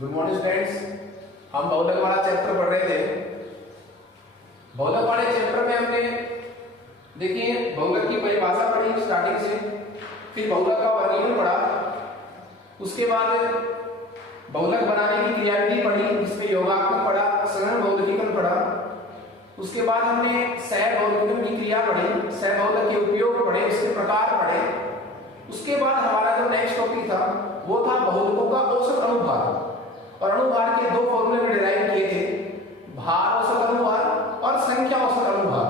Good morning students. हम बहुलक वाला चैप्टर पढ़ रहे थे। बहुलक वाले चैप्टर में हमने देखिए बहुलक की परिभाषा पढ़ी स्टार्टिंग से, फिर बहुलक का वर्गीकरण पढ़ा, उसके बाद बहुलक बनाने की क्रियाविधि पढ़ी, इसमें योगात्मक पढ़ा, संगण बहुलकीकरण पढ़ा, उसके बाद हमने सह बहुलकीकरण की क्रिया पढ़ी, सह बहुलक के उपयोग पढ़े, उसके प्रकार पढ़े। उसके बाद हमारा जो नेक्स्ट टॉपिक था वो था बहुलकों का औसत अनुभार, और अनुभार के दो फॉर्मूले में डिराइव किए थे, भार औसत अनुभार और संख्या औसत अनुभार।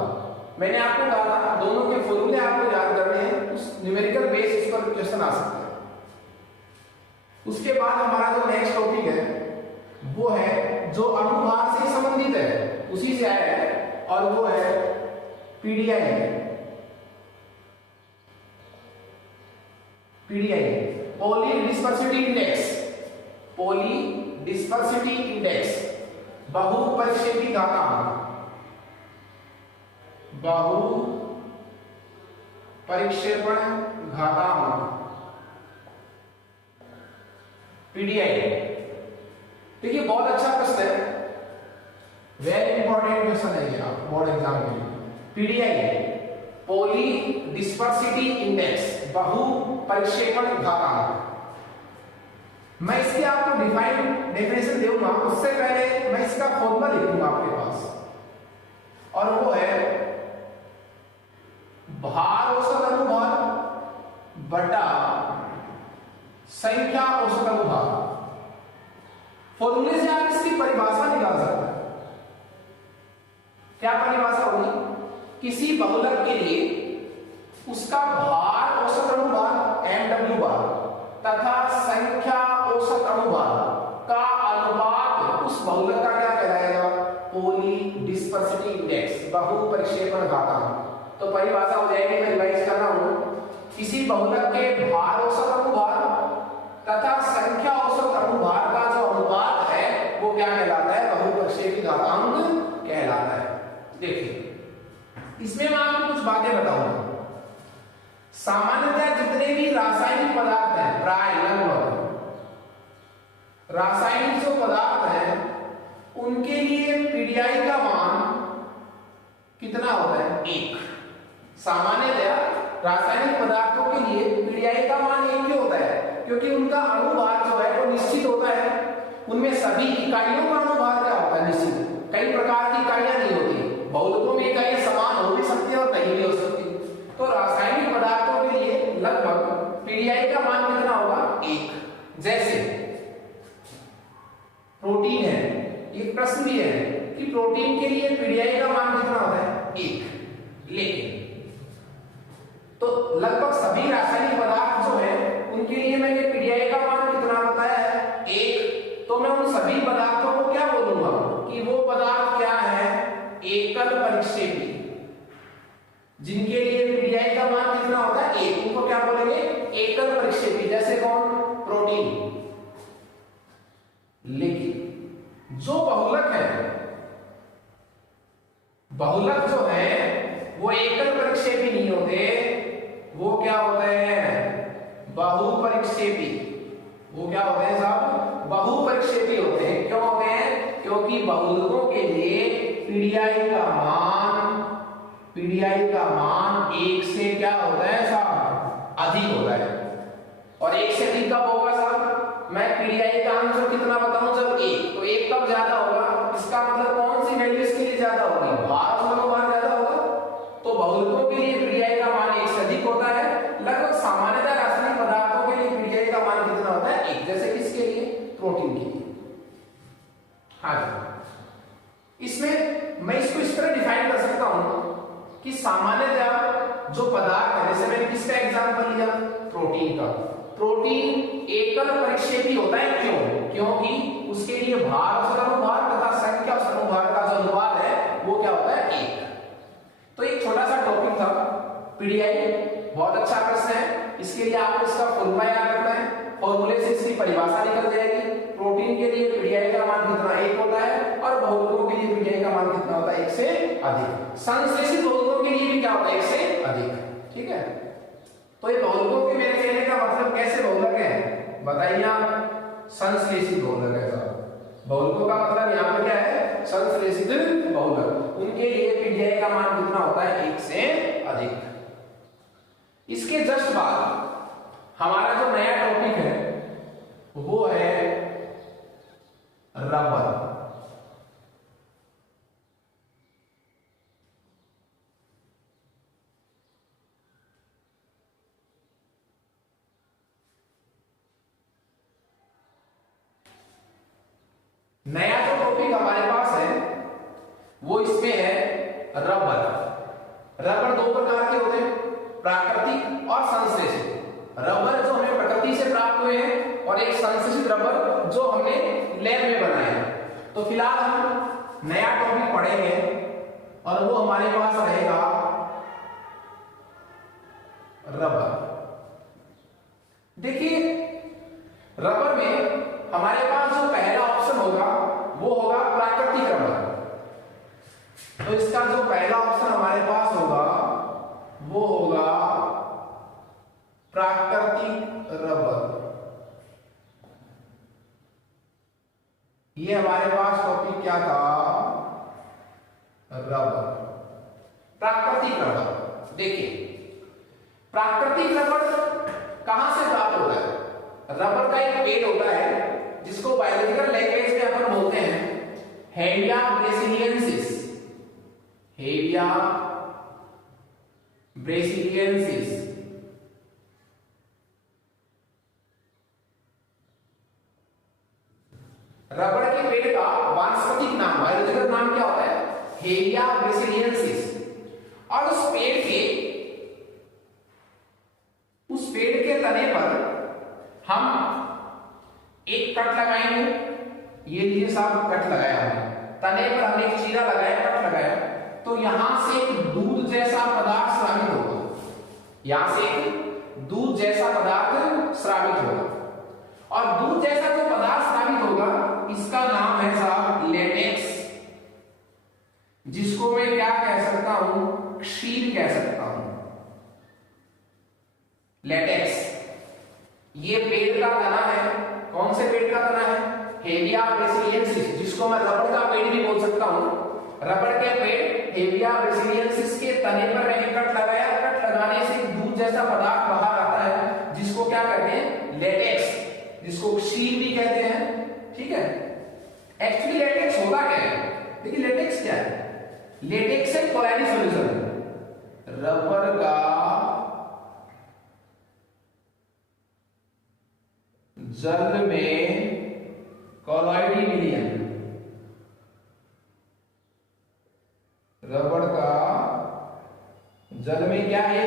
मैंने आपको कहा था दोनों के फॉर्मूले आपको याद करने हैं, उस न्यूमेरिकल बेसिस पर क्वेश्चन आ सकते हैं। उसके बाद हमारा जो नेक्स्ट टॉपिक है वो है जो अनुभार से संबंधित है, उसी से आया है, और वो है PDI. PDI polydispersity index, polydispersity index, बहुपरिक्षेपी घातांक, बहुपरिक्षेपण घातांक, पीडीआई। देखिए बहुत अच्छा प्रश्न है, वेरी इंपॉर्टेंट क्वेश्चन है ये आप बोर्ड एग्जाम के लिए। पीडीआई पॉली डिस्पर्सिटी इंडेक्स, बहुपरिक्षेपण घातांक। मैं इसकी आपको डेफिनेशन दूंगा, उससे पहले मैं इसका फॉर्मूला लिखूंगा आपके पास, और वो है भार औसत अनुभार बटा संख्या औसत अनुभार। फॉर्मूले से आप इसकी परिभाषा निकाल सकते हैं। क्या परिभाषा होगी? किसी बहुलक के लिए उसका भार औसत अनुभार एमडब्ल्यू बार तथा संख्या औसत अनुभार का अनुपात उस बहुलक का क्या कहलाएगा? पॉली डिस्पर्सिटी इंडेक्स, बहुपरिक्षेपण घातांक। तो परिभाषा हो जाएगी, मैं रिवाइज कर रहा हूं, किसी बहुलक के भार औसत अनुभार तथा संख्या औसत अनुभार का जो अनुपात है वो क्या कहलाता है? बहुपरिक्षेपी घातांक कहलाता है। देखिए इसमें मैं आपको कुछ बातें बताऊंगा। सामान्यतः जितने भी रासायनिक पदार्थ हैं, प्राय लगभग रासायनिक जो पदार्थ हैं उनके लिए पीडीआई का मान कितना होता है? 1। सामान्यतः रासायनिक पदार्थों के लिए पीडीआई का मान 1 क्यों होता है? क्योंकि उनका अनुभार जो है वो निश्चित होता है। उनमें सभी इकाइयों का अनुभार क्या होता है? निश्चित। कई प्रकार की इकाइयां नहीं होती, बहुलकों में इकाइयां समान हो भी सकती है और नहीं भी हो सकती। तो रासायनिक पदार्थों के लिए लगभग पीडीआई का मान कितना होगा? 1। जैसे प्रोटीन है, एक प्रश्न भी है कि प्रोटीन के लिए पीडीआई का मान कितना होता है? 1। लेकिन तो लगभग सभी रासायनिक पदार्थ जो है उनके लिए मैंने पीडीआई का मान कितना बताया? 1। तो मैं उन सभी पदार्थों को क्या बोलूंगा कि वो पदार्थ क्या है? एकल परिक्षेपी। जिनके लिए पीडीआई का मान कितना होता है? 1, उनको क्या बोलेंगे? एकल परिक्षेपी। जैसे कौन? प्रोटीन। लेकिन जो बहुलक है, बहुलक जो है वो एकल परिक्षेपी नहीं होते, वो क्या होते हैं? बहुपरिक्षेपी। वो क्या होते हैं साहब? बहुपरिक्षेपी होते हैं। क्यों होते हैं? क्योंकि बहुलकों के लिए पीडीआई का मान 1 से क्या होता है साहब? अधिक होता है। और 1 से अधिक कब होगा साहब? मैं पीडीआई का आंसर कितना बताऊं? जब 1। तो 1 कब ज्यादा होगा? इसका मतलब कौन सी वैल्यू इसके लिए ज्यादा होगी? भार औसत अनुभार ज्यादा होगा। तो बहुलकों के लिए पीडीआई का मान 1 से अधिक होता है। लगभग सामान्यतः रासायनिक पदार्थों के लिए पीडीआई का मान कितना होता है? 1। जैसे किसके लिए? प्रोटीन के लिए। हाँ जी, इसमें मैं इसको इस तरह डिफाइन कर सकता हूं कि सामान्यतः जो पदार्थ है, जैसे मैंने किसका एग्जांपल लिया? प्रोटीन का। प्रोटीन एकल परिक्षेपी होता है। क्यों? क्योंकि उसके लिए भार औसत अनुभार तथा संख्या औसत अनुभार का जो अनुपात है वो क्या होता है? 1। तो एक छोटा सा टॉपिक था पीडीआई, बहुत अच्छा प्रश्न है। इसके लिए आपको इसका फॉर्मूला याद रखना है, फॉर्मूले से इसकी परिभाषा निकल जाएगी। प्रोटीन के लिए पीडीआई का मान कितना? 1 होता है, और बहुलकों के लिए पीडीआई का मान कितना होता है? 1 से अधिक। संश्लेषित बहुलकों के लिए भी क्या होता है? 1 से अधिक। ठीक है, तो ये बहुलकों के मेरे कहने का मतलब कैसे बहुलक है बताइए आप? संश्लेषित बहुलक है साहब। बहुलकों का मतलब यहाँ पे क्या है, संश्लेषित बहुलक। उनके लिए पीडीआई का मान कितना होता है, 1 से अधिक। इसके जस्ट बाद हमारा जो नया टॉपिक है वो है रबर। नया जो टॉपिक हमारे पास है वो इसमें है रबर। रबर दो प्रकार के होते हैं, प्राकृतिक और संश्लेषित। रबर जो हमें प्रकृति से प्राप्त हुए हैं और एक संश्लेषित रबर जो हमने लैब में बनाए हैं। तो फिलहाल हम नया टॉपिक पढ़ेंगे और वो हमारे पास रहेगा रबर। देखिए रबर में हमारे पास जो पहला ऑप्शन होगा वो होगा प्राकृतिक रबर। तो इसका जो पहला ऑप्शन हमारे पास होगा वो होगा प्राकृतिक रबर। ये हमारे पास टॉपिक क्या था, रबर, प्राकृतिक रबर। देखिए प्राकृतिक रबर कहां से प्राप्त होता है। रबर का एक पेड़ होता है जिसको बायोलॉजिकल लैंग्वेज में अपन बोलते हैं हेविया ब्रेसिलियंसिस। हेविया ब्रेसिलियंसिस। रबर के पेड़ का वानस्पतिक नाम, बायोलॉजिकल नाम क्या होता है, हेविया ब्रेसिलियंसिस। और उस पेड़ के तने पर हम एक कट लगाएंगे। ये लीजिए साहब, कट लगाया हमने, तने पर हमने एक चीरा लगाया, कट लगाया, तो यहां से एक दूध जैसा पदार्थ स्रावित होगा। यहां से एक दूध जैसा पदार्थ स्रावित होगा और दूध जैसा जो पदार्थ स्रावित होगा इसका नाम है साहब लेटेक्स, जिसको मैं क्या कह सकता हूं, क्षीर कह सकता हूं, लेटेक्स। ये पेड़ का तना है। कौन से पेड़ का तना है, हेविया ब्रेसिलियंसिस, जिसको मैं रबर का पेड़ भी बोल सकता हूं। रबर के पेड़ हेविया ब्रेसिलियंसिस के तने पर मैंने कट लगाया। कट लगाने से दूध जैसा पदार्थ बाहर आता है जिसको क्या कहते हैं, लेटेक्स, जिसको क्षीर भी कहते हैं। ठीक है, एक्चुअली लेटेक्स होता क्या है, देखिए लेटेक्स क्या है, लेटेक्स एक कोलाइडी सॉल्यूशन है। रबर का जल में कोलॉइडी विलयन, रबर का जल में क्या है,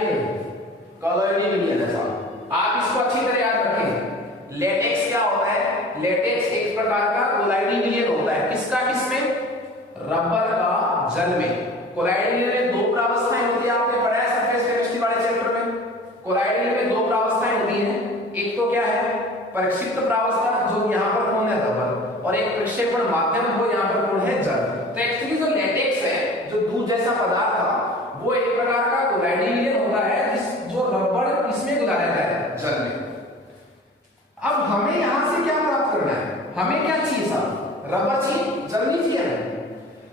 कोलॉइडी विलयन है साहब। आप इसको अच्छी तरह याद रखें। लेटेक्स क्या होता है, लेटेक्स एक प्रकार का कोलॉइडी विलयन होता है। किसका, किसमें, रबर का जल में। कोलॉइडी विलयन में दो प्रावस्थाएं होती है, आपने पढ़ा है सरफेस केमिस्ट्री वाले चैप्टर में। कोलॉइडी विलयन में दो प्रावस्थाएं होती हैं, एक तो क्या है परिक्षिप्त प्रावस्था, जो यहाँ पर कौन है, रबर, और एक प्रक्षेपण माध्यम, वो यहाँ पर कौन है, जल। तो एक्चुअली जो लेटेक्स है, जो दूध जैसा पदार्थ था, वो एक प्रकार का कोलॉइडी विलयन होता है जो रबर इसमें गुजारा जाता है, जल में। अब हमें यहां से क्या प्राप्त करना है, हमें क्या चाहिए साहब, रबर चाहिए, जल नहीं चाहिए।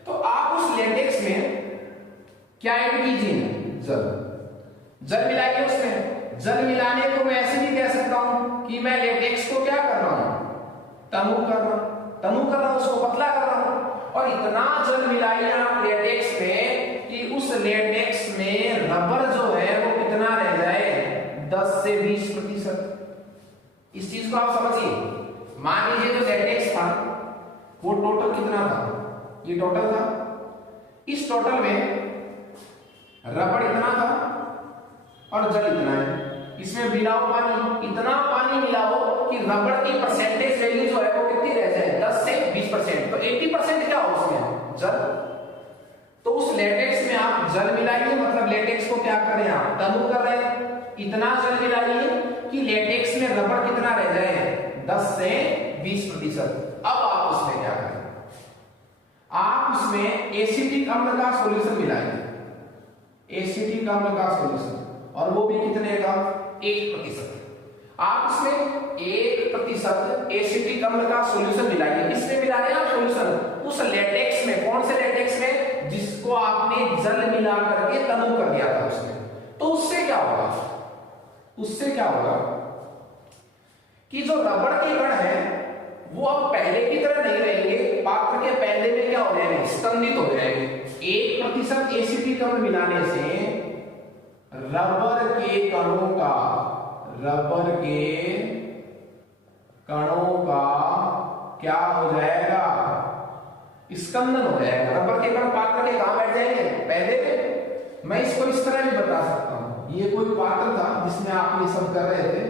तो आप उस लेटेक्स में क्या ऐड कीजिए, जल मिलाइए उसमें। जल मिलाने को मैं ऐसे भी कह सकता हूं कि मैं लेटेक्स को क्या कर रहा हूं, तनु कर रहा हूं, उसको पतला कर रहा हूं। और इतना जल मिलाइए आप लेटेक्स में कि उस लेटेक्स में रबर जो है वो कितना रह जाए, 10 से 20%। इस चीज को आप समझिए। मान लीजिए जो लेटेक्स था वो टोटल कितना था, ये टोटल था। इस टोटल में रबर इतना था और जल इतना है। इसमें मिलाओ पानी, इतना पानी मिलाओ कि रबर की परसेंटेज वैल्यू जो है वो कितनी रह जाए, 10 से 20%। तो 80% क्या हो उसमें, जल। तो उस लेटेक्स में आप जल मिलाइए, मतलब लेटेक्स को क्या करें आप, तनु कर रहे हैं। इतना जल मिलाइए कि लेटेक्स में रबर कितना रह जाए, 10 से 20%। अब आप उसमें क्या करें, आप उसमें एसिटिक अम्ल का सॉल्यूशन मिलाइए, एसिटिक अम्ल का सॉल्यूशन, और वो भी कितने का, 1%। आप इसमें 1% एसिटिक अम्ल का सॉल्यूशन मिलाइए। किसमें मिला रहे हैं आप सॉल्यूशन? उस लेटेक्स में। कौन से लेटेक्स में? जिसको आपने जल मिला करके तनु कर दिया था उसमें। तो उससे क्या होगा? उससे क्या होगा कि जो रबड़ के कण है वो अब पहले की तरह नहीं रहेंगे, पात्र के पहले में क्या हो जाएंगे? स्कंदित हो जाएंगे। 1% एसिटिक अम्ल मिलाने से रबर के कणों का क्या हो जाएगा? स्कंदन हो जाएगा। रबर के कण पात्र के कहां बैठ जाएंगे? पहले में। मैं इसको इस तरह भी बता सकता हूं, ये कोई पात्र था जिसमें आप ये सब कर रहे थे,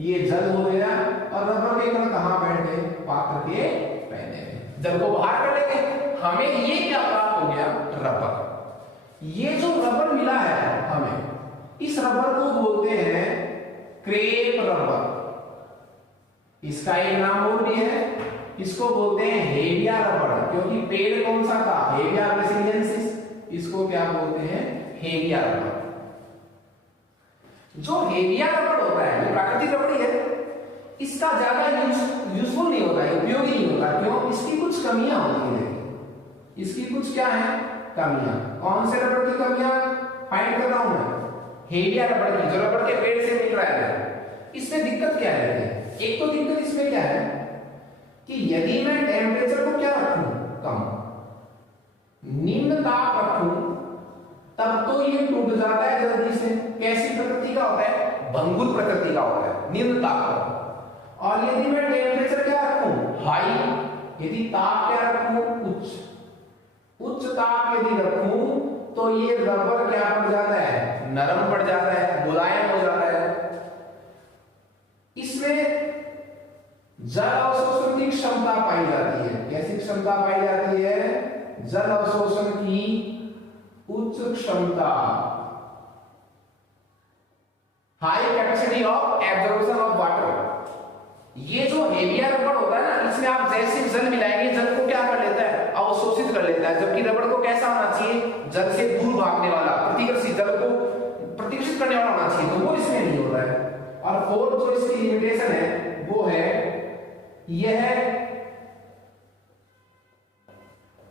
ये जल हो गया और रबर के कण कहां बैठ गए? पात्र के पहले में। जल को बाहर कर लेंगे, हमें ये क्या प्राप्त हो गया? रबर। ये जो रबर मिला है हमें, इस रबर को बोलते हैं क्रेप रबर। इसका एक नाम और भी है, इसको बोलते हैं हेविया रबर, क्योंकि पेड़ कौन सा था? हेविया ब्रासिलियेंसिस। इसको क्या बोलते हैं? Hevea rubber. जो हेविया रबर होता है वो प्राकृतिक रबर ही है, इसका ज्यादा यूजफुल नहीं होता है, उपयोगी नहीं होता। क्यों? इसकी कुछ कमियां होती हैं। इसकी कुछ क्या है? कमियां। कौन से रबर की कमियां फाइंड कर रहा हूं मैं? हेविया रबर की, जो रबर के पेड़ से मिल रहा है। इसमें दिक्कत क्या है? एक तो दिक्कत इसमें क्या है कि यदि मैं टेम्परेचर को क्या रखूं? कम, निम्न ताप रखूं, तब तो ये टूट जाता है जल्दी से। कैसी प्रकृति का होता है? भंगुर प्रकृति का होता है, निम्न ताप का। और यदि मैं टेम्परेचर क्या रखूं? हाई, यदि ताप क्या रखूं? उच्च ताप यदि रखूं तो ये रबर क्या पड़ जाता है? नरम पड़ जाता है, मुलायम हो जाता है। इसमें जल अवशोषण की क्षमता पाई जाती है। कैसी क्षमता पाई जाती है? जल अवशोषण की उच्च क्षमता, high capacity of absorption of water. ये जो हेविया रबर होता है ना, इसमें आप जैसे जल मिलाएंगे, जल को क्या कर लेता है? अवशोषित कर लेता है। जबकि रबर को कैसा होना चाहिए? जल से दूर भागने वाला, प्रतिकर्षी, जल को प्रतिकर्षित करने वाला होना चाहिए, तो वो इसमें नहीं हो रहा है। और फोर्थ जो इसकी लिमिटेशन है वो है यह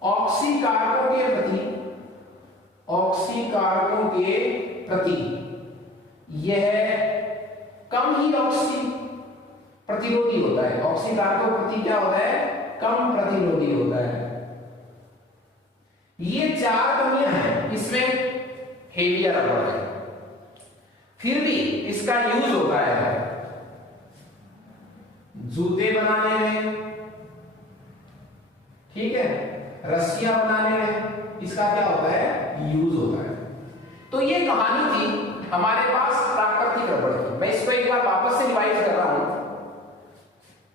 ऑक्सीकारकों के प्रति यह कम ही ऑक्सी प्रतिरोधी होता है। ऑक्सीकारकों के प्रति क्या होता है? कम प्रतिरोधी होता है। ये 4 कमियां हैं इसमें हेविया रबर है। फिर भी इसका यूज होता है जूते बनाने में, ठीक है, रस्सियां बनाने में इसका क्या होता है? यूज होता है। तो ये कहानी थी हमारे पास प्राकृतिक रबड़ की। मैं इसको एक बार वापस से रिवाइज कर रहा हूं।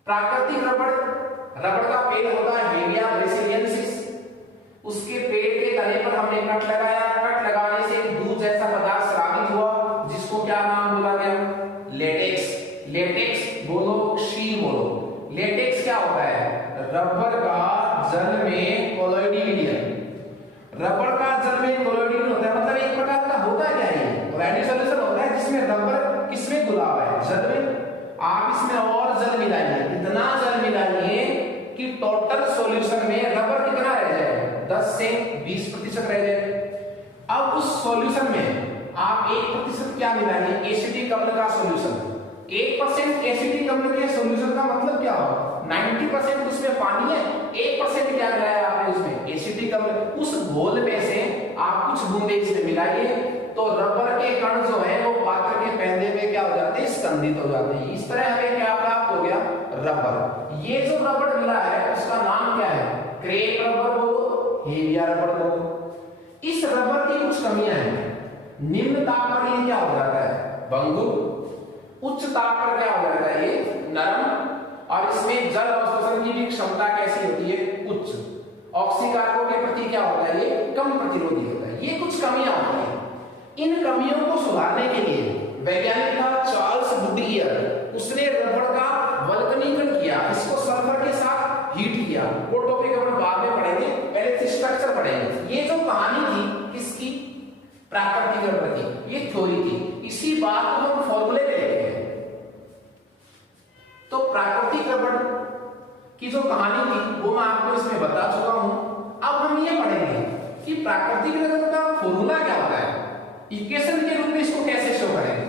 प्राकृतिक रबड़ का पेड़ होता है हेविया ब्रासिलियेंसिस। उसके पेड़ के तने पर हमने कट लगाया, कट लगाने से एक दूध जैसा पदार्थ स्रावित हुआ, जिसको क्या नाम बोला गया? लेटेक्स। लेटेक्स बोलो, शील बोलो। लेटेक्स क्या होता है? रबर का जल में कोलोइडल मीडियम। रबर का जल में कोलोइडल होता है, मतलब एक प्रकार का होता क्या है? कोलोइडल सॉल्यूशन होता है जिसमें रबर किसमें घुला हुआ है? जल में। आप इसमें और जल मिलाइए, इतना जल मिलाइए कि टोटल सॉल्यूशन में रबर कितना रह जाए? 10 से 20% रह जाए। अब उस सॉल्यूशन में आप 1% क्या मिलाइए? एसिटिक अम्ल का सॉल्यूशन। 1% एसिटिक अम्ल के सॉल्यूशन का मतलब क्या हो? 90% उसमें पानी है, 1% क्या मिलाया आपने उसमें? एसिटिक अम्ल। उस घोल में से आप कुछ बूंदे इसमें मिलाइए, तो रबर के कण जो है वो पात्र के पहले में क्या हो जाते हैं? स्कंदित हो जाते हैं। इस तरह हमें क्या प्राप्त हो गया? रबर। ये जो रबर मिला है उसका नाम क्या है? क्रेप रबर बोलो, हेविया रबर बोलो। इस रबर की कुछ कमियां हैं। निम्न ताप पर ये क्या हो जाता है? भंगुर। उच्च ताप पर क्या हो जाता है? ये नरम। और इसमें जल अवशोषण की भी क्षमता कैसी होती है? उच्च। ऑक्सीकारकों के प्रति क्या होता है? ये कम प्रतिरोधी होता है। ये कुछ कमियां होती हैं। इन कमियों को सुधारने के लिए वैज्ञानिक था चार्ल्स गुडियर। उसने रबर का वल्कनीकरण किया, इसको सल्फर के साथ हीट किया। वो टॉपिक हम बाद में पढ़ेंगे, पहले स्ट्रक्चर पढ़ेंगे। ये जो कहानी थी किसकी? प्राकृतिक रबर की। ये थ्योरी थी। इसी बात को हम फॉर्मूले में लिखते हैं। की जो कहानी थी वो मैं आपको इसमें बता चुका हूं। अब हम ये पढ़ेंगे कि प्राकृतिक रबर का फॉर्मूला क्या होता है, इक्वेशन के रूप में इसको कैसे शो करेंगे।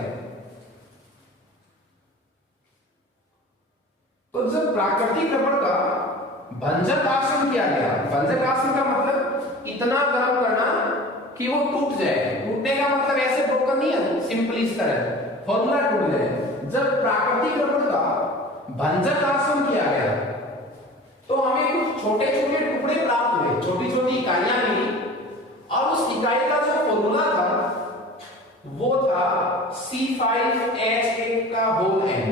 तो जब प्राकृतिक रबर का भंजक आसन किया गया, भंजक आसन का मतलब इतना गर्म करना कि वो टूट जाए। टूटने का मतलब ऐसे ब्रोकन नहीं है, सिंपली इस तरह फॉर्मूला टूट जाए। जब प्राकृतिक रबर का भंजक आसन किया गया तो हमें कुछ छोटे छोटे टुकड़े प्राप्त हुए, छोटी छोटी इकाइयां मिली, और उस इकाई का जो फॉर्मूला था वो था C5H8 का होल n।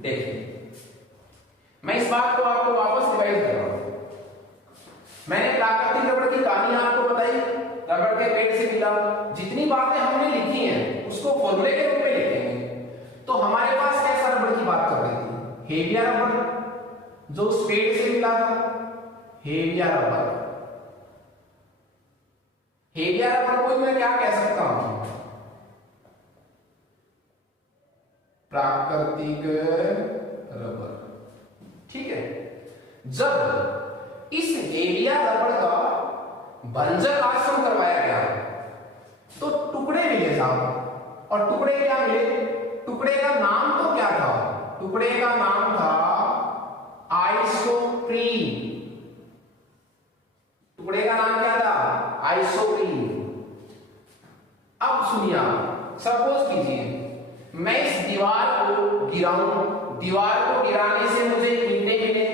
देखिए मैं इस बात को आपको वापस रिवाइज कर रहा हूं। मैंने प्राकृतिक रबर की कहानी आपको बताई, रबर के पेड़ से मिला, जितनी बातें हमने लिखी हैं उसको फॉर्मूले के रूप में लिखेंगे। तो हमारे पास कैसा रबर की बात कर रही थी, हेविया रबर जो उस पेड़ से मिला था, हेविया रबर। हेविया रबर को मैं क्या कह सकता हूं, प्राकृतिक रबर। ठीक है, जब इस हेविया रबर का भंजक आसन करवाया गया तो टुकड़े मिले साहब, और टुकड़े क्या मिले, टुकड़े का नाम तो क्या था, टुकड़े का नाम था आइसोप्रीन। टुकड़े का नाम क्या था, आइसोप्रीन। अब सुनिए, सपोज कीजिए मैं इस दीवार को गिराऊं, दीवार को गिराने से मुझे ईंटें मिले,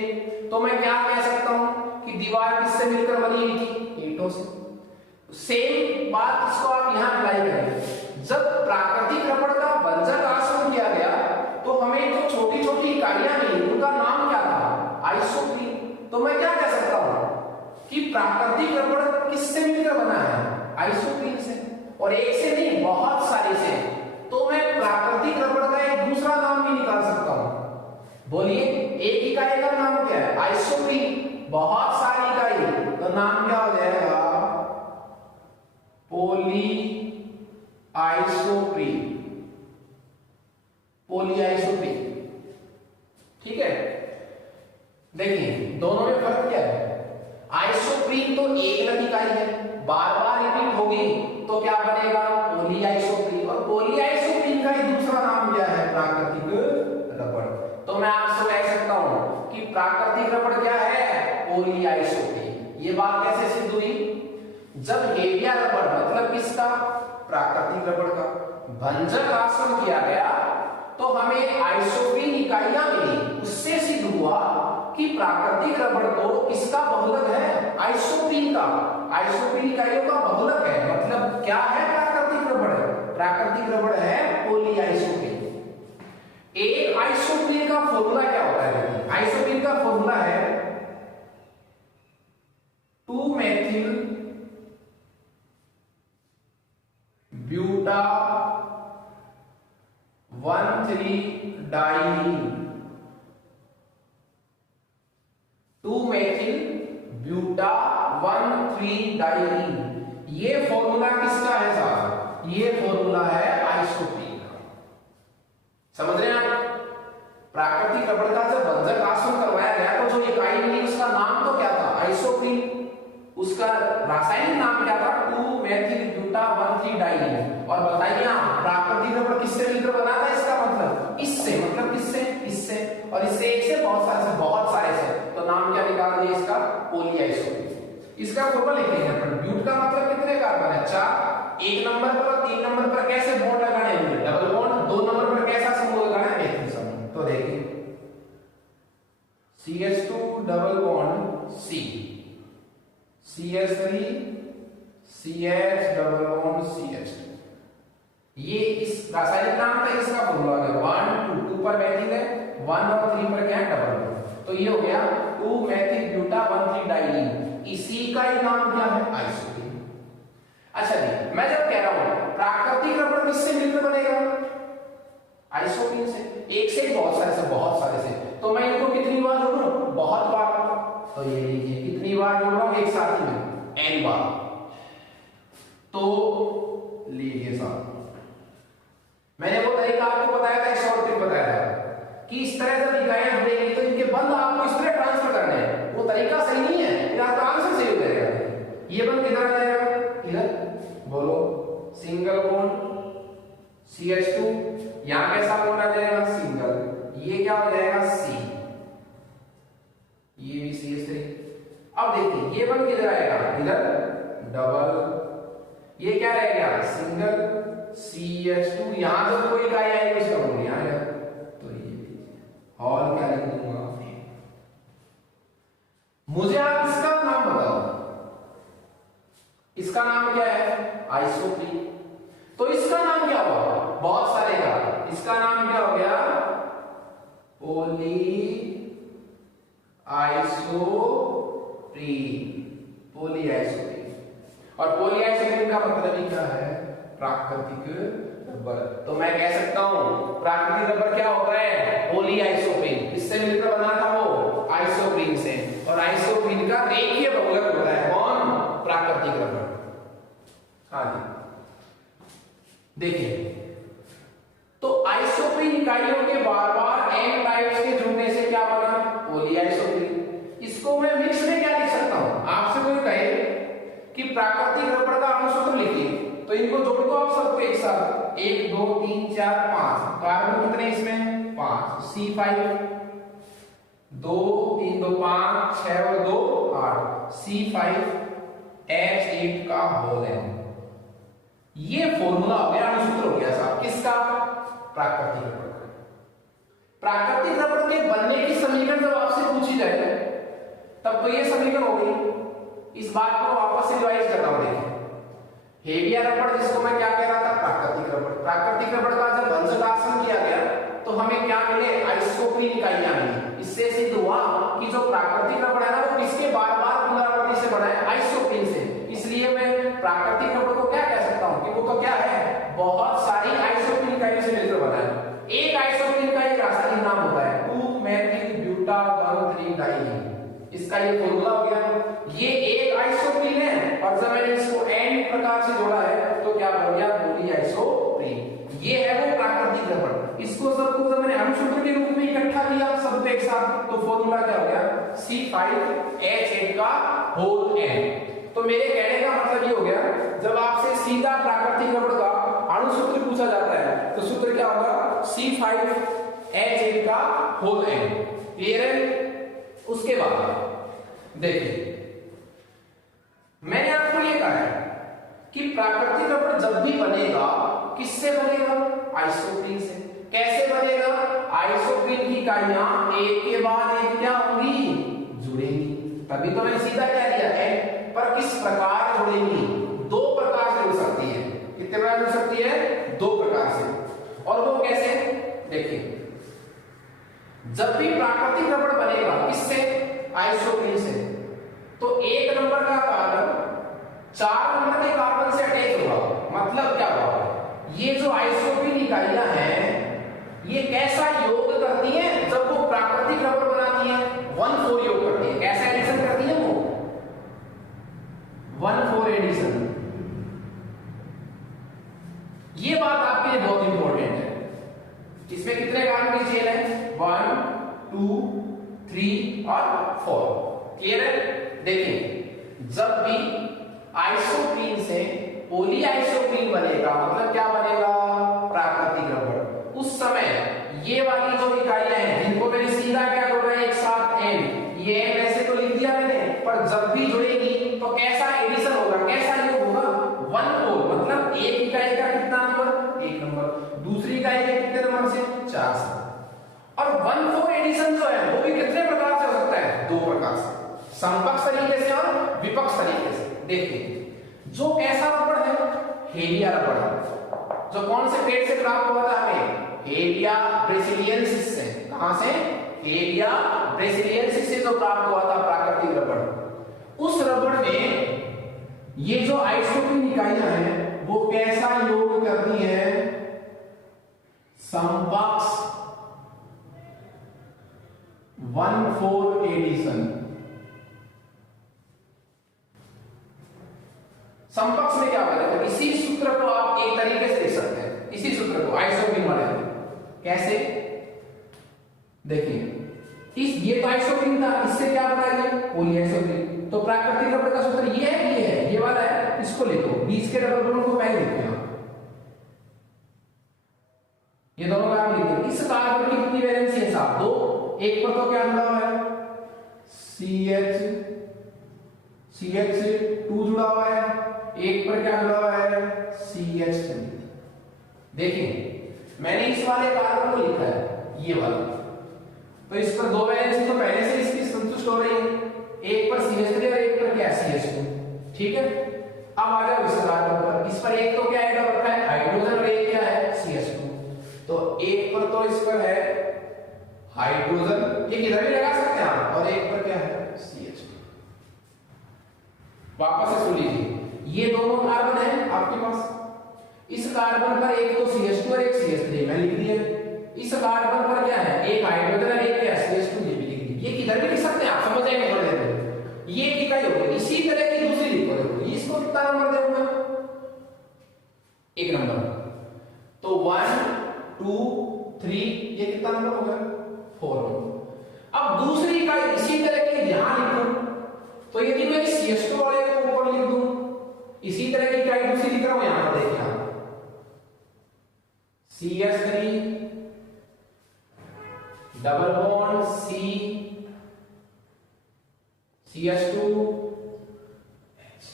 तो मैं क्या कह सकता हूं कि दीवार किससे मिलकर बनी हुई थी, ईंटों से। सेम बात इसको आप यहां अप्लाई करें। जब प्राकृतिक रबर का भंजक आसन किया गया तो हमें जो छोटी छोटी इकाइयां मिली उनका नाम क्या था, आइसोप्रीन। तो मैं क्या कह सकता हूं कि प्राकृतिक रबर किससे मिलकर बना है, आइसोप्रीन से, और एक से नहीं बहुत सारे से। तो मैं प्राकृतिक रबर का एक दूसरा नाम भी निकाल सकता हूं। बोलिए, एक इकाई का नाम क्या है, आइसोप्रीन, बहुत सारी इकाई, तो नाम क्या हो जाएगा, पॉली आइसोप्रीन, पॉली आइसोप्रीन। ठीक है, देखिए दोनों में फर्क क्या है, आइसोप्रीन तो एक अलग इकाई है, बार बार रिपीट होगी तो क्या बनेगा, पॉली आइसोप्रीन, और पॉली आइसोप्रीन का ही दूसरा नाम क्या है, प्राकृतिक रबर। तो मैं आपसे कह सकता हूं कि प्राकृतिक रबर क्या है, पॉली आइसोप्रीन। ये बात कैसे सिद्ध हुई, जब हेविया रबर मतलब किसका, प्राकृतिक रबर का भंजक आसन किया गया तो हमें आइसोप्रीन इकाइयां मिली, उससे सिद्ध हुआ कि प्राकृतिक रबर तो किसका बहुलक है, आइसोप्रीन का। आइसोप्रीन इकाइयों का बहुलक है, मतलब क्या है, प्राकृतिक रबर। प्राकृतिक रबर है पॉली आइसोप्रीन। एक आइसोप्रीन का फॉर्मूला क्या होता है, आइसोप्रीन का फॉर्मूला है 2-मेथिल ब्यूटा 1,3-डाइलीन। 2-मेथिल ब्यूटा 1,3-डाइलीन। ये फॉर्मूला किसका है साहब, ये फॉर्मूला है आइसोप्रीन का। समझ रहे हैं आप, प्राकृतिक रबर का जब भंजक आसन करवाया गया तो जो इकाई मिली उसका नाम तो क्या था, आइसोप्रीन। उसका रासायनिक नाम क्या था, 2-मेथिल ब्यूटा 1,3-डाइलीन। और बताइए आप, प्राकृतिक रबर किससे मिलकर बना था, इसका मतलब इससे, मतलब किससे, इससे, और इससे एक से बहुत सारे से, बहुत सारे से, तो नाम क्या निकाल दिया इसका, पॉली आइसोप्रीन। इसका फॉर्मूला लिखेंगे अपन, ब्यूट का मतलब कितने कार्बन है, 4। 1 नंबर पर और 3 नंबर पर कैसे बॉन्ड लगाने हैं, डबल बॉन्ड। 2 नंबर पर कैसा समूह लगाना है, मैथिल समूह। तो देखिए CH2 double bond C, CH3 CH double bond CH2। ये इस रासायनिक नाम का इसका फॉर्मूला है। 1 2 पर मैथिल है, 1 और 3 पर क्या है, डबल बॉन्ड। तो ये हो गया 2-मेथिल ब्यूटा 1,3-डाइलीन। इसी का ही नाम क्या है, आइसोप्रीन। अच्छा जी, मैं जब कह रहा हूं प्राकृतिक रबर किससे मिलकर बनेगा, आइसोप्रीन से। एक से बहुत सारे से, बहुत सारे से, तो मैं इनको कितनी बार जोड़ूं, बहुत बार। तो ये लीजिए कितनी बार जोड़ रहा हूं एक साथ में, n बार। तो लीजिए साहब, मैंने वो तरीका आपको बताया था, एक शॉर्ट ट्रिक बताया था। कि इस तरह जब इकाइयां जुड़ेंगी तो इनके बंध आपको इस तरह ट्रांसफर करने हैं, वो तरीका सही नहीं है, या तो आंसर सही हो जाएगा। ये बंध किधर आ जाएगा, इधर बोलो, सिंगल बॉन्ड CH2, यहां कैसा बॉन्ड आ जाएगा, सिंगल, ये क्या हो जाएगा C, ये भी CH3। अब देखिए ये बंध किधर आएगा, इधर डबल, ये क्या रहेगा, सिंगल CH2, यहां जब कोई इकाई आएगी उसका बॉन्ड यहां आएगा, तो ये और क्या लिख दूंगा, मुझे आप इसका नाम बताओ, इसका नाम क्या है, आइसोप्रीन। तो इसका नाम क्या हुआ, बहुत सारे का, इसका नाम क्या हो गया, पॉली आइसोप्रीन, पॉली आइसोप्रीन। और पॉली आइसोप्रीन का मतलब ही क्या है, प्राकृतिक रबर। तो मैं कह सकता हूं प्राकृतिक रबर क्या होता है, पॉली आइसोप्रीन, इससे मिलकर बना था वो आइसोप्रीन से, और आइसोप्रीन का रेखीय बहुलक होता है कौन, प्राकृतिक रबर। हाँ जी देखिए, तो आइसोप्रीन इकाइयों के बार बार एन टाइप्स के जुड़ने से क्या बना, पॉली आइसोप्रीन। इसको मैं मिक्स में क्या लिख सकता हूं, आपसे कोई कहे कि प्राकृतिक रबर का अणुसूत्र लिखिए, तो इनको जोड़ दो आप सबको एक साथ, 1 2 3 4 5, कार्बन कितने इसमें 5, C5, 2 3 2 5 6 और 2 8, C5H8 का होल है। ये फॉर्मूला हो गया, अणुसूत्र हो गया साहब, किसका, प्राकृतिक रबर का। प्राकृतिक रबर के बनने की समीकरण जब आपसे पूछी जाए तब तो ये समीकरण होगी। इस बात को वापस से रिवाइज करता हूं, देखिए हेविया रबर जिसको मैं क्या कह रहा था, प्राकृतिक रबर। प्राकृतिक रबर का जब भंजकासन किया गया तो हमें क्या मिले, आइसोप्रीन इकाइयां मिली। इससे सिद्ध हुआ कि जो प्राकृतिक रबर है ना वो किसके बार बार पुनरावृत्ति से बना है, आइसोप्रीन से। इसलिए मैं प्राकृतिक रबर को क्या कह सकता हूं कि वो तो क्या है, बहुत सारी आइसोप्रीन इकाइयों से मिलकर बना है। एक आइसोप्रीन का एक रासायनिक नाम होता है 2-मेथिल-ब्यूटा-1,3-डाइईन, इसका ये फॉर्मूला हो गया। ये एक आइसोप्रीन है और जब मैंने इसको एन प्रकार से जोड़ा है तो क्या बन गया, पॉली आइसोप्रीन। ये है वो प्राकृतिक रबर। इसको सबको जब मैंने अणुसूत्र के रूप में इकट्ठा किया सब एक साथ, तो फॉर्मूला क्या हो गया, C5H8 का होल N। तो मेरे कहने का मतलब ये हो गया, जब आपसे सीधा प्राकृतिक रबर का अणुसूत्र पूछा जाता है तो सूत्र क्या होगा, C5H8 का होल N। क्लियर है। उसके बाद देखिए मैंने आपको ये कहा है कि प्राकृतिक रबर जब भी बनेगा किससे बनेगा, आइसोप्रीन से। कैसे बनेगा, आइसोप्रीन की इकाइयां एक के बाद एक क्या होंगी, जुड़ेंगी। तभी तो मैंने सीधा क्या दिया है, पर किस प्रकार जुड़ेंगी, 2 प्रकार से जुड़ सकती है। कितने प्रकार जुड़ सकती है, 2 प्रकार से। और वो कैसे, देखिए जब भी प्राकृतिक रबर बनेगा किससे, आइसोप्रीन से, तो 1 नंबर का कार्बन 4 नंबर के कार्बन से अटैच होगा। मतलब क्या होगा, ये जो आइसोप्रीन इकाइयां हैं ये कैसा योग करती हैं, जब वो प्राकृतिक रबर बनाती हैं 1,4 योग करती है। कैसा एडिशन करती है वो, 1,4 एडिशन। ये बात आपके लिए बहुत इंपॉर्टेंट है। इसमें कितने कार्बन की चेन है, 1 2 3 और 4। क्लियर है। देखिए जब भी आइसोप्रीन से पॉली आइसोप्रीन बनेगा मतलब क्या बनेगा, प्राकृतिक रबर, उस समय ये वाली जो इकाइयां हैं जिनको मैंने सीधा क्या जोड़ा है एक साथ N, ये N वैसे तो लिख दिया मैंने, पर जब भी जुड़ेगी तो कैसा एडिशन होगा, कैसा योग होगा, 1,4। मतलब एक इकाई का कितना नंबर, 1 नंबर, दूसरी इकाई के कितने नंबर से, 4 से। और 1,4 एडिशन जो है वो भी कितने प्रकार से हो सकता है, 2 प्रकार से, समपक्ष तरीके से और विपक्ष तरीके से। देखिए जो कैसा रबर है, हेविया रबर है, जो कौन से पेड़ से प्राप्त हुआ था हमें, हेविया ब्रासिलियेंसिस से। कहां से, हेविया ब्रासिलियेंसिस से जो प्राप्त हुआ था प्राकृतिक रबर। उस रबर में ये जो आइसोप्रीन इकाइयां हैं वो कैसा योग करती है, समपक्ष 1,4 एडिशन। समपक्ष में क्या बनेगा, इसी सूत्र को आप एक तरीके से लिख सकते हैं, इसी सूत्र को आइसोप्रीन वाले कैसे, देखिए इस ये तो आइसोप्रीन था, इससे क्या बना ये पॉलीआइसोप्रीन। तो प्राकृतिक रबड़ का सूत्र ये है, ये वाला है, इसको लिखो। बीच के रबड़ बॉन्ड को पहले लिखो यहां, ये दोनों का आप लिख दो। इस कार्बन की कितनी वैलेंसी है साहब? दो। एक पर तो क्या जुड़ा हुआ है? CH2 जुड़ा हुआ है, एक पर क्या जुड़ा हुआ है? CH3। देखिए मैंने इस वाले कार्बन को लिखा है ये वाला, तो इस पर दो वैलेंसी तो पहले से इसकी संतुष्ट हो रही है, एक पर CH3 और एक पर क्या CH2। ठीक है, अब आ जाओ इस कार्बन पर। इस पर एक तो क्या है रखा है हाइड्रोजन और एक क्या है CH2। तो एक पर तो इस पर है हाइड्रोजन, ये किधर भी लगा सकते हैं आप, और एक पर क्या है CH2। वापस से सुन लीजिए, ये दोनों कार्बन है आपके पास। इस कार्बन पर एक तो CH2 और एक CH3 मैं लिख दिया। इस कार्बन पर क्या है? एक हाइड्रोजन और एक क्या CH2, ये भी लिख दिया। ये किधर भी लिख सकते हैं आप, समझ जाएंगे थोड़ी देर में। ये इकाई हो गई। इसी तरह की दूसरी लिखो, देखो इसको कितना नंबर दूंगा? 1 नंबर। तो 1 2 3, ये कितना नंबर होगा? 4 नंबर। अब दूसरी इकाई इसी तरह की यहां लिखूं, तो यदि मैं CH2 वाले को ऊपर लिख दूं, इसी तरह की इकाई दूसरी लिख रहा हूं यहां पर, देखिए आप CH3 double bond C CH2 H।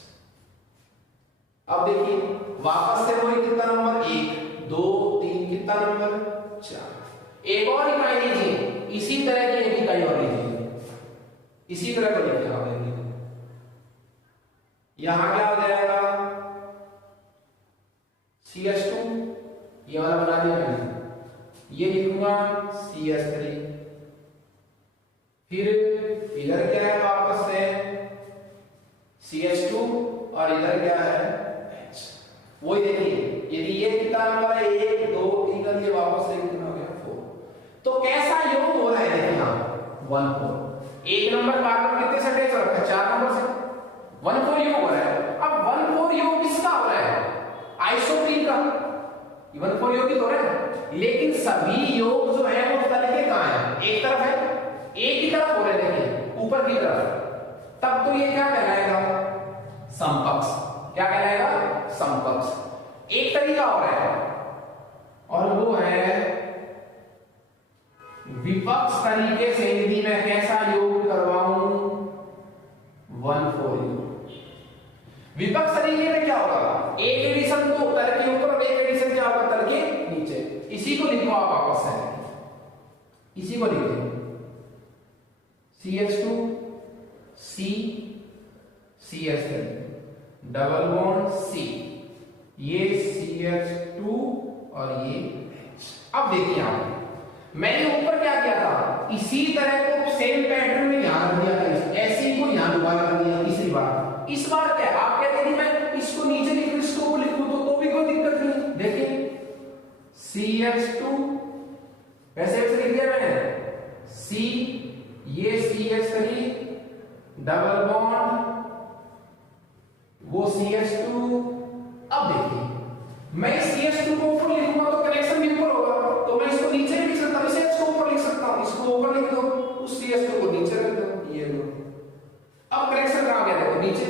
अब देखिए वापस से वही कितना नंबर? 1 2 3, कितना नंबर? 4। एक और इकाई लीजिए, इसी तरह की एक इकाई और लीजिए, इसी तरह को लिखिए आप। यहां क्या हो जाएगा? CH2, ये वाला बना दिया मैंने, ये लिखूंगा CH3। फिर इधर क्या है? वापस से CH2 और इधर क्या है? H। वही देखिए, यदि ये कितना नंबर है? 1 2 3, ये वापस से कितना हो गया? 4। तो कैसा योग हो रहा है? देखिए यहां 1 4। एक नंबर कार्बन कितने से अटैच हो रखा है? 4 नंबर से 1 4 योग हो रहा है। अब 1 4 योग किसका हो रहा है? आइसोप्रीन का। 1 4 योग ही तो हो रहा है, लेकिन सभी योग जो है वो तल के कहां है? एक तरफ है, एक ही तरफ हो रहे हैं, देखिए ऊपर की तरफ। तब तो ये क्या कहलाएगा? समकक्ष। क्या कहलाएगा? समकक्ष। एक तरीका हो रहा है और वो है विपक्ष तरीके से। यदि मैं कैसा योग करवाऊं? 1 4 योग। विपक्ष तरीके में क्या होगा? एक एडिशन तो तल के ऊपर और एक एडिशन क्या होगा? तल के नीचे। इसी को लिखो आप वापस से, इसी को लिखो CH2 C CH3 double bond C, ये CH2 और ये H। अब देखिए आप, मैंने ऊपर क्या किया था? इसी तरह को सेम पैटर्न में यहां रख दिया था, ऐसे ही को यहां दोबारा कर दिया तीसरी बार। इस बार क्या आप कहते हैं मैं इसको नीचे लिखूं, इसको ऊपर लिखूं, तो भी कोई दिक्कत नहीं। देखिए CH2 वैसे वैसे लिख दिया मैंने, C ये CH3 डबल बॉन्ड वो CH2। अब देखिए मैं CH2 को ऊपर लिखूंगा तो कनेक्शन भी ऊपर होगा, तो मैं इसको नीचे लिख सकता हूं, इसे इसको ऊपर लिख सकता हूं, इसको ऊपर लिख दो, उस CH2 को नीचे रख दो, ये लो। अब कनेक्शन कहां गया? देखो नीचे।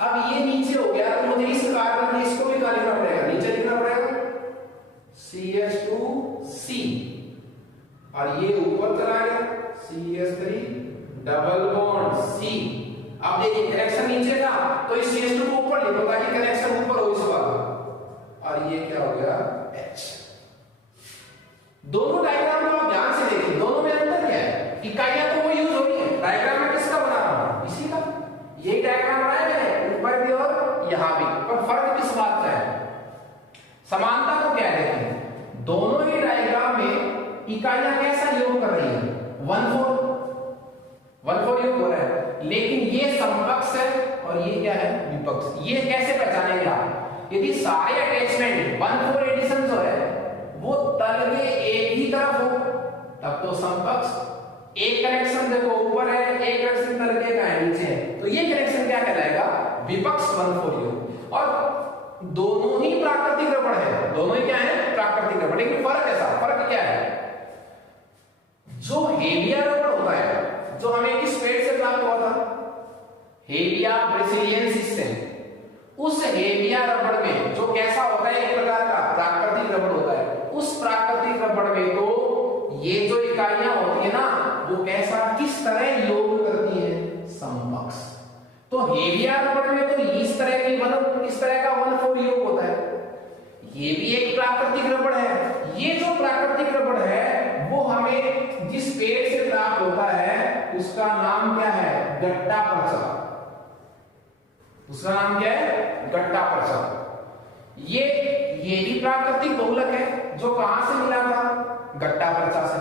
अब ये नीचे हो गया तो मुझे इस कार्बन में इसको भी क्या लिखना पड़ेगा? नीचे लिखना पड़ेगा CH2C, और ये ऊपर चला गया CH3 डबल बॉन्ड C। अब देखिए कनेक्शन नीचे था तो इस CH2 को ऊपर लिखो ताकि कनेक्शन ऊपर हो इस बार, और ये क्या हो गया? H। दोनों डायग्राम को आप ध्यान से देखिए, दोनों में अंतर क्या है? इकाइयां तो वो यूज हो रही है, डायग्राम में किसका बना रहा हूं? इसी का। यही डायग्राम बनाया है ऊपर भी और यहां भी, पर फर्क किस बात का है? समानता तो क्या है? देखिए दोनों ही डायग्राम में इकाइयां कैसा योग कर रही है? 1 4 योग हो रहा है, लेकिन ये समकक्ष है और ये क्या है? विपक्ष। ये कैसे पहचानेंगे आप? यदि सारे अटैचमेंट 1 4 एडिशन जो है वो तल के एक ही तरफ हो तब तो समकक्ष। एक कनेक्शन देखो ऊपर है, एक कनेक्शन तल के का है नीचे है, तो ये कनेक्शन क्या कहलाएगा? विपक्ष 1 4 योग। और दोनों ही प्राकृतिक रबड़ है, दोनों ही क्या है? प्राकृतिक रबड़। लेकिन फर्क ऐसा, फर्क क्या है? जो जो हमें किस पेड़ से प्राप्त हुआ था, हेविया ब्रासिलियनसिस। उस हेविया रबड़ में जो कैसा होता है, एक प्रकार का प्राकृतिक रबड़ होता है, उस प्राकृतिक रबड़ में तो ये जो इकाइयां होती है ना, वो कैसा किस तरह योग करती है, समकक्ष। तो हेविया रबड़ में तो इस तरह का 1,4 योग होता है। ये भी एक प्राकृतिक रबड़ है। ये जो प्राकृतिक रबड़ है वो हमें जिस पेड़ से प्राप्त होता है उसका नाम क्या है, गट्टा पर्चा। उसका नाम क्या है, गट्टा पर्चा। ये भी प्राकृतिक बहुलक है जो कहां से मिला था, गट्टा पर्चा से।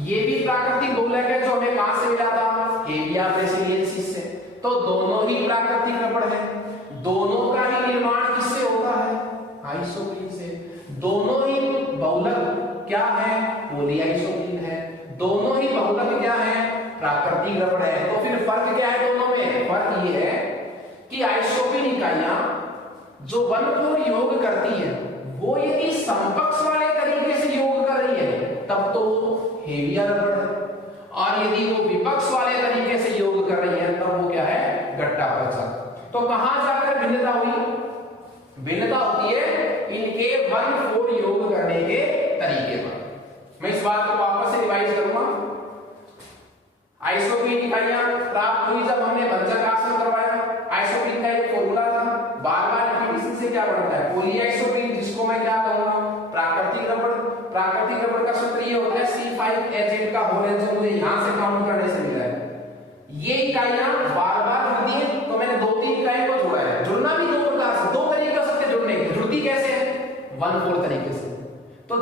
ये भी प्राकृतिक बहुलक है जो हमें कहां से मिला था, हेविया ब्रासिलियनसिस से। तो दोनों ही प्राकृतिक रबड़ है। दोनों का ही निर्माण किससे होता है, आइसोप्रीन से। दोनों ही बहुलक क्या है, पॉलीआइसोप्रीन है। दोनों ही बहुलक क्या है, प्राकृतिक रबड़ है। तो फिर फर्क क्या है दोनों में, फर्क ये है कि आइसोप्रीन इकाइयां जो 1,4 योग करती है वो यदि समकक्ष वाले तरीके से योग कर रही है तब तो हेविया रबड़ है, और यदि वो विपक्ष वाले तरीके से योग कर रही है तब वो क्या है, गट्टा पर्चा। तो कहां जाकर भिन्नता हुई, भिन्नता होती है इनके 1,4 योग करने के तरीके पर। मैं इस बात को वापस से रिवाइज करूंगा। आइसोप्रीन इकाइयां प्राप्त हुई जब हमने भंजक आसन करवाया। आइसोप्रीन का एक फॉर्मूला था, बार-बार रिपीटिशन से क्या बनता है, पॉलीआइसोप्रीन, जिसको मैं क्या कहूंगा, प्राकृतिक रबड़। प्राकृतिक रबड़ का सूत्र ये होता है C5H8 का होल है, जो मुझे यहां से काउंट करने से मिला है। ये इकाइयां बार-बार जुड़ती हैं, तो मैंने 2-3 इकाइयों को जोड़ा है। जुड़ना भी दो प्रकार से, 2 तरीके से जुड़ने के। जुड़ती कैसे है, 1,4 तरीके से। तो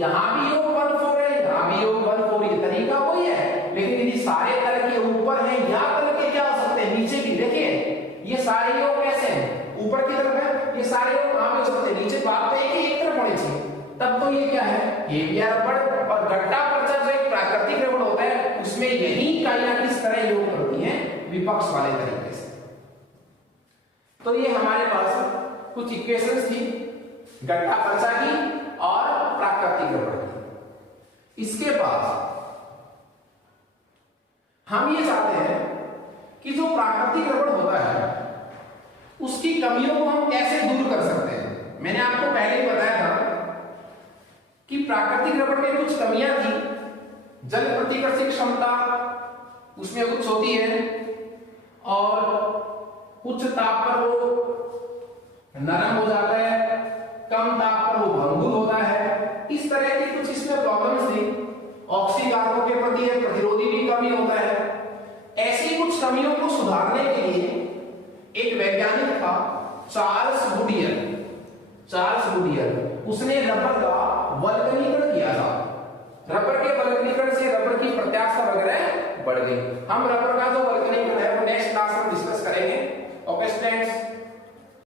यहां भी योग 1,4 है, यहां भी योग 1,4, ये तरीका वही है। लेकिन यदि सारे तल के ऊपर है या तल के क्या हो सकते हैं, नीचे भी। देखिए ये सारे योग कैसे हैं, ऊपर की तरफ है, ये सारे योग कहां पे चलते हैं, नीचे। बात तो एक तरफ होनी चाहिए, तब तो ये क्या है, हेविया रबड़। और गट्टा पर्चा जो एक प्राकृतिक रबड़ होता है उसमें यही इकाइयां किस तरह योग करती हैं, विपक्ष वाले तरीके से। तो ये हमारे पास कुछ इक्वेशंस थी गट्टा पर्चा की और प्राकृतिक रबड़ की। इसके बाद हम ये चाहते हैं कि जो प्राकृतिक रबड़ होता है उसकी कमियों को हम कैसे दूर कर सकते हैं। मैंने आपको पहले ही बताया था कि प्राकृतिक रबड़ में कुछ कमियां थी। जल प्रतिकर्षी क्षमता उसमें उच्च होती है, और उच्च ताप पर वो नरम हो जाता है, कम ताप पर वो भंगुर होता है। इस तरह की कुछ इसमें प्रॉब्लम्स थी। ऑक्सीकारकों के प्रति प्रतिरोधी भी कमी होता है। ऐसी कुछ कमियों को सुधारने के लिए एक वैज्ञानिक था चार्ल्स गुडियर। उसने रबर का वल्कनीकरण किया था। रबर के वल्कनीकरण से रबर की प्रत्यास्थता वगैरह बढ़ गई। हम रबर का जो वल्कनीकरण है वो नेक्स्ट क्लास में डिस्कस करेंगे। Okay students.